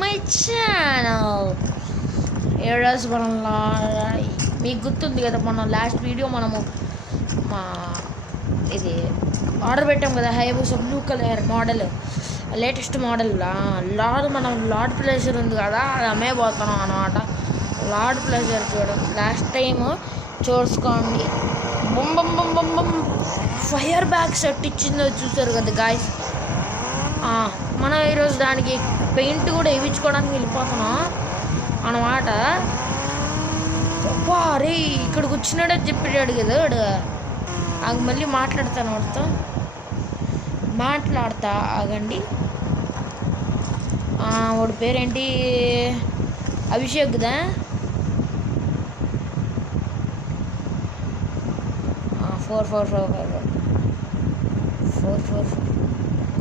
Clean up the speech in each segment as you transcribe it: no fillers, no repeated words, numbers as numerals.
My channel. ADAS మనం మీకు గుర్తుంది కదా, మనం లాస్ట్ వీడియో మనము ఇది ఆర్డర్ పెట్టాం కదా, Hayabusa blue colour model, latest model. మనం లార్డ్ ప్లేజర్ ఉంది కదా, అది అమ్మేపోతున్నాం అనమాట. లార్డ్ ప్లేజర్ చూడండి, లాస్ట్ టైం చూసుకోండి. బొమ్ బొమ్ బొమ్ బొమ్ బొమ్ ఫైర్ బ్యాగ్ సెట్ ఇచ్చిందో చూసారు కదా గాయస్. మనం ఈరోజు దానికి పెయింట్ కూడా వేయించుకోవడానికి వెళ్ళిపోతున్నాం అన్నమాట. అరే ఇక్కడికి వచ్చినాడని చెప్పాడు కదా వాడు. ఆగ మళ్ళీ మాట్లాడతాను వాడితో, మాట్లాడతా ఆగండి. వాడి పేరేంటి, అభిషేక్దా. 4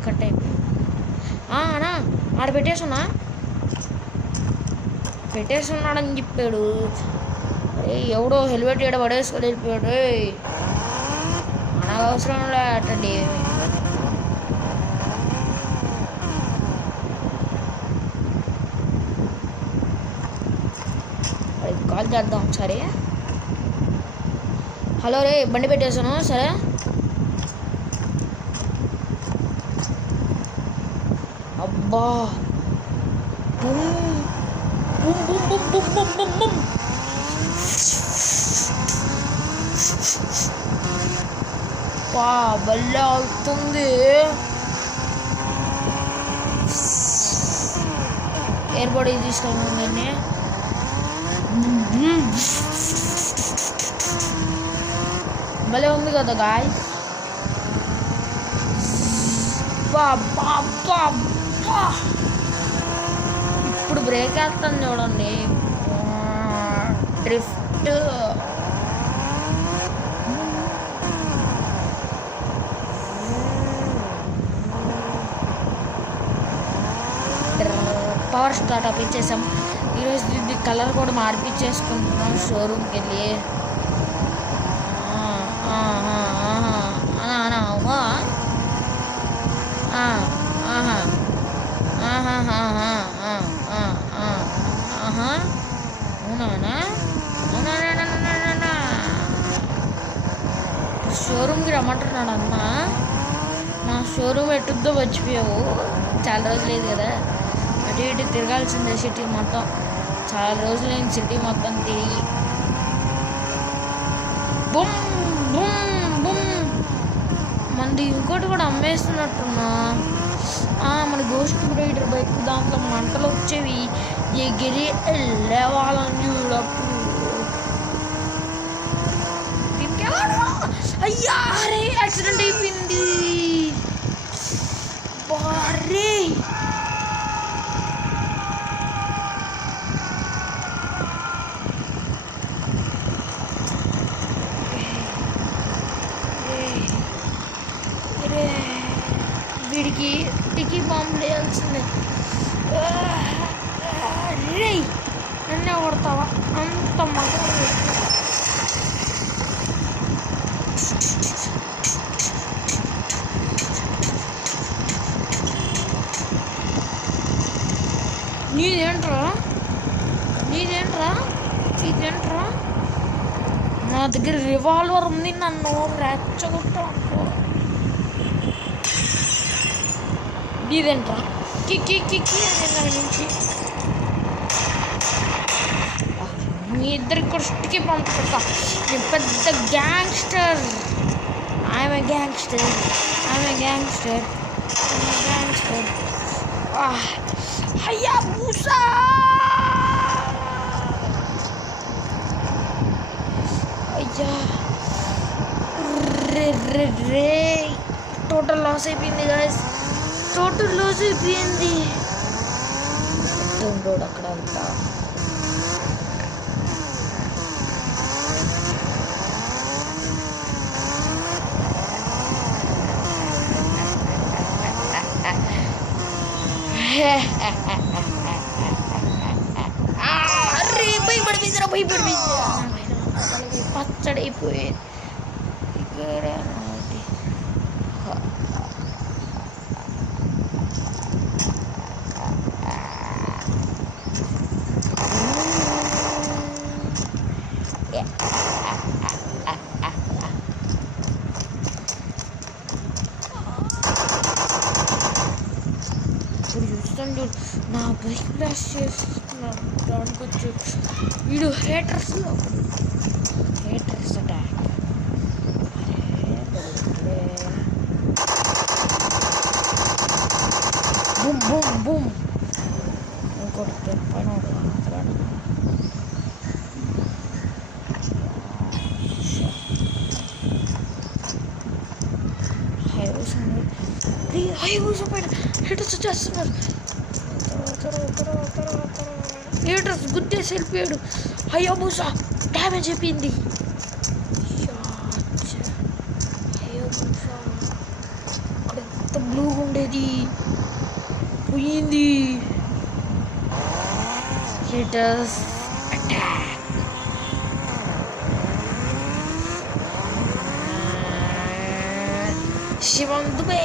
కట్ అయిపోయి అన్నా ఆడ పెట్టేసున్నాడని చెప్పాడు. అరే ఎవడో హెల్మెట్ ఏడ పడేసుకొని వెళ్ళిపోయాడు. మనకు అవసరం లేటండి. కాల్ చేద్దాం సరే. హలో రే, బండి పెట్టేసాను సరే. అబ్బా భలే అవుతుంది. ఎయిర్పోర్ట్ తీసుకున్నాను దీన్ని. భలే ఉంది కదా గాయ్. ఇప్పుడు బ్రేక్ వేస్తాను చూడండి, డ్రిఫ్ట్. పవర్ స్టార్ట్ అప్ ఇచ్చేసాం. ఈరోజు ఇది కలర్ కూడా మార్పిచ్చేసుకుంటున్నాం షోరూమ్కి వెళ్ళి. షోరూమ్కి రమ్మంటున్నాడు అన్న. మా షోరూమ్ ఎట్టుద్దో వచ్చిపోయావు, చాలా రోజులు లేదు కదా. అటు ఇటు తిరగాల్సిందే సిటీ మొత్తం. చాలా రోజులు నేను సిటీ మొత్తం తిరిగి. Boom boom boom. మనది ఇంకోటి కూడా అమ్మేస్తున్నట్టున్నా. మన గోస్ట్ రైడర్ బైక్, దాంట్లో మంటలు వచ్చేవి, ఎగిరి వెళ్ళేవాళ్ళని చూడప్పుడు. అయ్యా అరే యాక్సిడెంట్ అయిపోయింది. బారే వీడికి టికీ బాంబు వేయాల్సిందే. రే నన్నే కొడతావా అంత మగ. నీదేంట్రా నా దగ్గర రివాల్వర్ ఉంది, నన్ను రెచ్చగొట్టా అనుకో. నీదేంట్రా కిక్కి అనే నుంచి మీ ఇద్దరికి కూడా స్టికి పంపుతా. నేను పెద్ద గ్యాంగ్స్టర్. I'm a gangster. అయ్యా బూసా. అయ్యా రే టోటల్ లాస్ అయిపోయింది గాయస్, టోటల్ లాస్ అయిపోయింది. రోడ్ అక్కడ అంతా భయపడిపోయింది పచ్చడైపోయింది. చూడు నా బైక్ బ్లాస్ట్ చేస్తున్నాడు దానికి వచ్చి వీడు haters attack. Boom boom boom ఇంకోటి పైన హైవేస్ పైన హీటర్స్ వచ్చేస్తున్నారు. హీటర్స్ గుద్దేసి వెళ్ళిపోయాడు. హయాబుసా డ్యామేజ్ అయిపోయింది. అక్కడ ఎంత బ్లూగా ఉండేది పోయింది. Heaters attack. శివం దుబే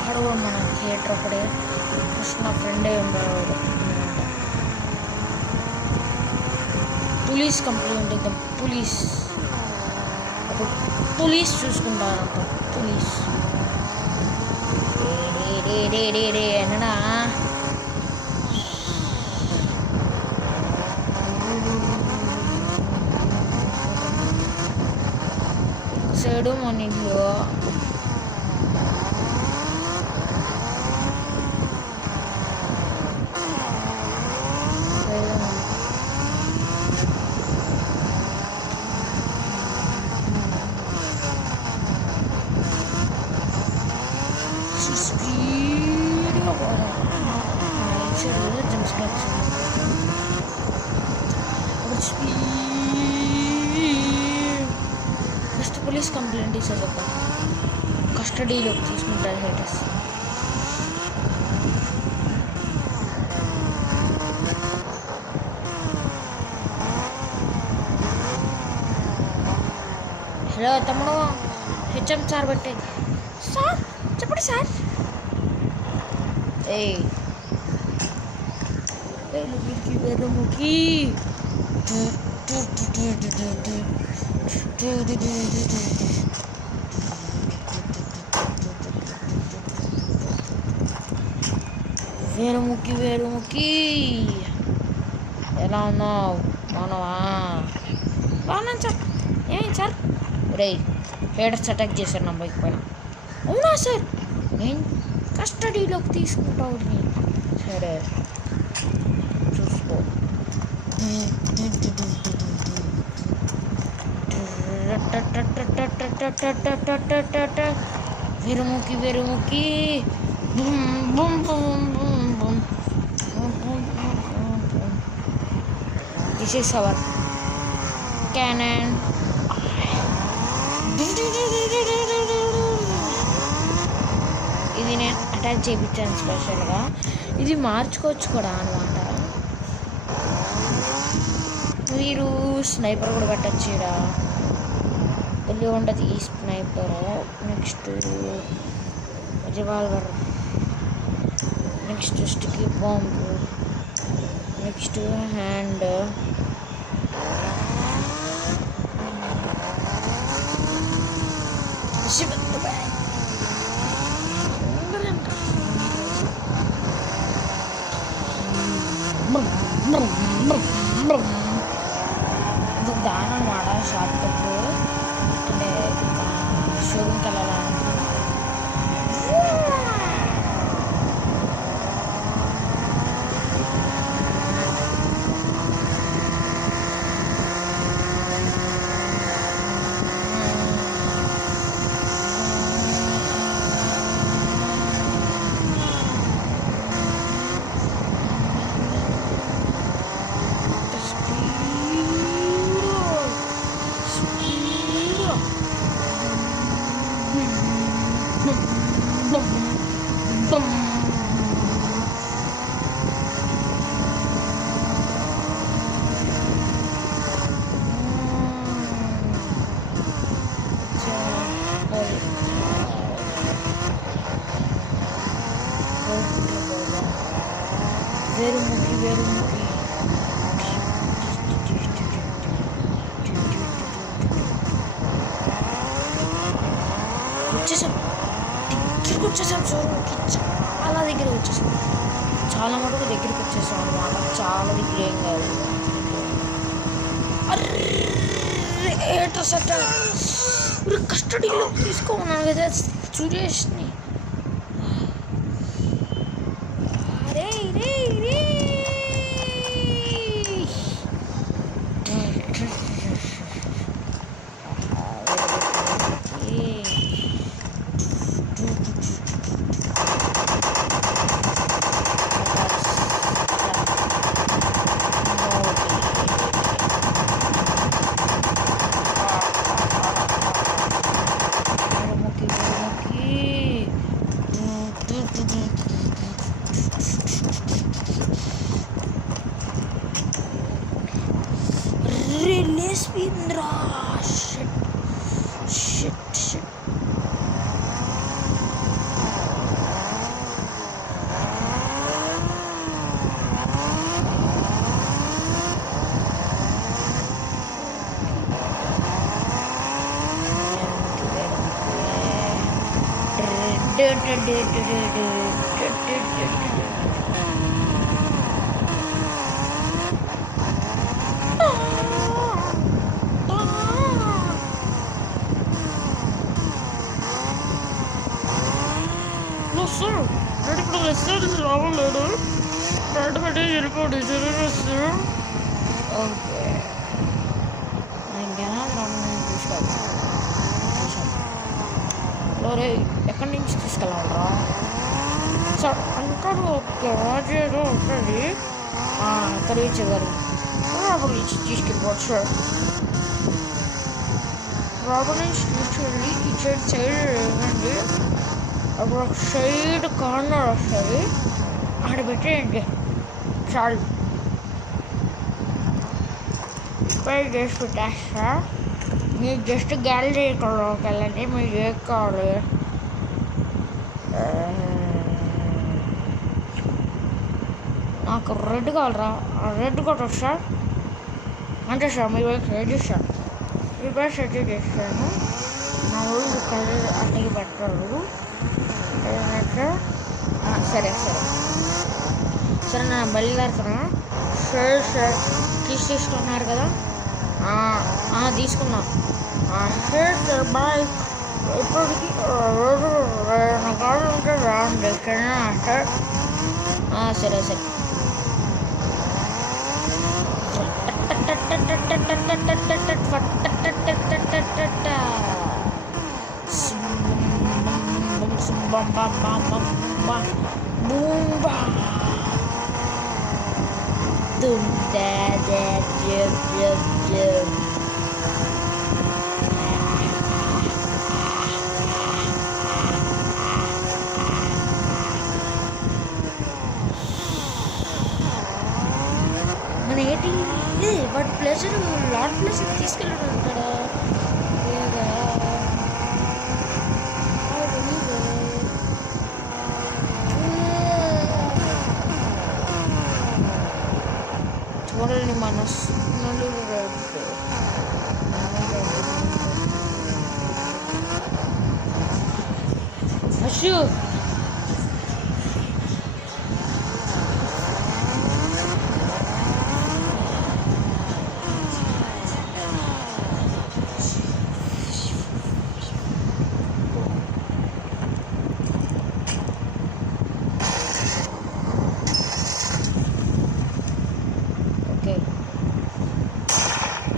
వాడు మన థియేటర్ అప్పుడే ఫస్ట్ నా ఫ్రెండే ఉండేవాడు అనమాట. పోలీస్ కంప్లైంట్ ఇద్దాం. పోలీస్ చూసుకుంటారంట. పోలీస్ అన్నా సైడు మన ఇల్లు ఫస్ట్ పోలీస్ కంప్లైంట్ ఇచ్చా చెప్పండి. కస్టడీలోకి తీసుకుంటారు హేటర్స్. హలో తమ్ముడు హెచ్ఎం సార్ పెట్టేది. సార్ చెప్పండి సార్. వెరుముకి వేరుముకి ఎలా ఉన్నావు? బాగున్నావా? బాగున్నాను సార్. ఏమైంది సార్? రే హేటర్స్ అటాక్ చేశారు నా బైక్ పైన. అవునా సార్? నేను కస్టడీలోకి తీసుకుంటావు. సరే చూసుకో. వెరుముకి దిస్ ఈస్ అవర్ క్యానన్. ఇది నేను అటాచ్ చేయించాను స్పెషల్గా. ఇది మార్చుకోవచ్చు కూడా అనమాట. మీరు స్నైపర్ కూడా పెట్టచ్చు. ఇక్కడ వెళ్ళి ఉండదు ఈ sniper. Next revolver, next sticky bomb, next hand, దాని అనమాట. షార్ట్ కట్ అంటే షోరూమ్కి వెళ్ళాలంటే వెరుముకి వచ్చేసాం. దగ్గరికి వచ్చేసాం. షోరూమ్కి చాలా దగ్గర వచ్చేసాం. చాలా మటుకు దగ్గరికి వచ్చేసాం అనమాట. చాలా దగ్గర ఏం కాదు. కస్టడీలో తీసుకోమన్నాను కదా సురేష్ని. రే రే రే Lesbindra, shit. ఇప్పుడు రెస్టారెంట్ రావలేడు. బయట పెట్టి వెళ్ళిపోడు సార్. ఓకే ఇంకేనా చూసుకోవాలి. రే ఎక్కడి నుంచి తీసుకెళ్ళాలరా సార్? అంటారు ఓకే రాజేదో ఉంటుంది కరిగించే గారు రాబడి నుంచి తీసుకెళ్ళిపోవచ్చు సార్. రాబడి నుంచి తీసుకెళ్ళి ఈ సైడ్ ఇవ్వండి. అప్పుడు ఒక సైడ్ కార్నర్ వస్తుంది, అక్కడ పెట్టేయండి చాలు. పై చేసి పెట్టేస్తా. మీరు జస్ట్ గ్యాలరీలోకి వెళ్ళండి. మీరు ఏం కావాలి? నాకు రెడ్ కావాలరా. రెడ్ కూడా సార్. అంటే సార్ మీ వైపు రెడ్ సార్. మీ వైపు సెట్ చేస్తాను. నా ఊరు కలర్ అన్నీ పెట్టారు. సరే నేను బయలుదేరుతున్నా. సరే సార్ తీసుకున్నారు కదా? తీసుకున్నా. సరే సార్ బాయ్. ఇప్పటికి నా కాళ్ళు ఉంటే రాండి సరేనా సార్? సరే మన ఏంటి వాటి ప్లేసర్ లాట్ ప్లేసర్ తీసుకెళ్ళడం ఉంటాడా? చూడండి మన Ashu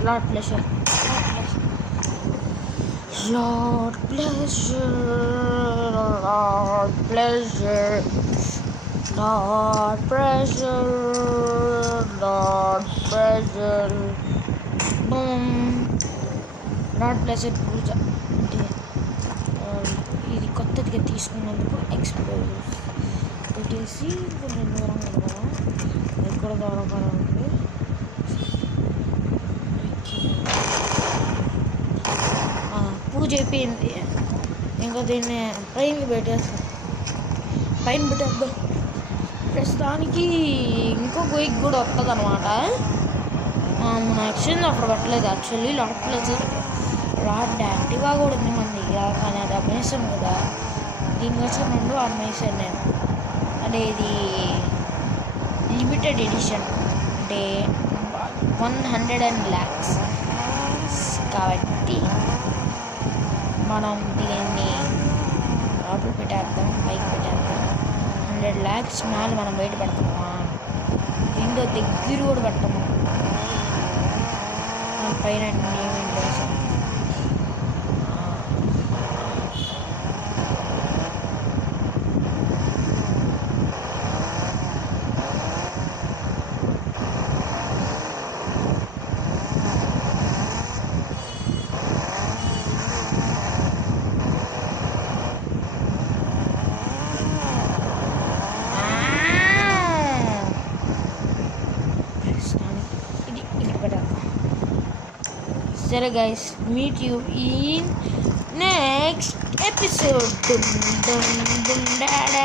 Lord pleasure. Lord pleasure. Lord pleasure. Lord pleasure. Lord pleasure. Boom. Lord pleasure పూజ అంటే ఇది కొత్తదిగా తీసుకున్నందుకు ఎక్స్ప్లోర్స్ పెట్టేసి కొంచెం దూరం కదా, ఎక్కడ దూరం కూడా ఉంది. పూజ అయిపోయింది. ఇంకా దీన్ని పైనకి పెట్టేస్తాం. పైన పెట్టేద్దాం. ప్రస్తుతానికి ఇంకో గొయ్యికి కూడా వస్తుంది అనమాట. మన ఎక్స్చేంజ్ ఆఫర్ పెట్టలేదు యాక్చువల్లీ. లాట్ ప్లస్ లాట్ యాక్టివ్గా కూడా ఉంది మన దగ్గర, కానీ అది అమ్మేసాం కదా. దీనికోసం 2 అమ్మేసాను నేను. అంటే ఇది లిమిటెడ్ ఎడిషన్ అంటే 100 lakhs కాబట్టి మనం దీన్ని లోపల పెట్టేద్దాం, పైకి పెట్టేద్దాం. 100 lakhs మాల్ మనం బయట పెడతామా? విండో దగ్గర కూడా పెట్టము, పైన Windows. Sorry guys, meet you in next episode. Dum dum dum da da.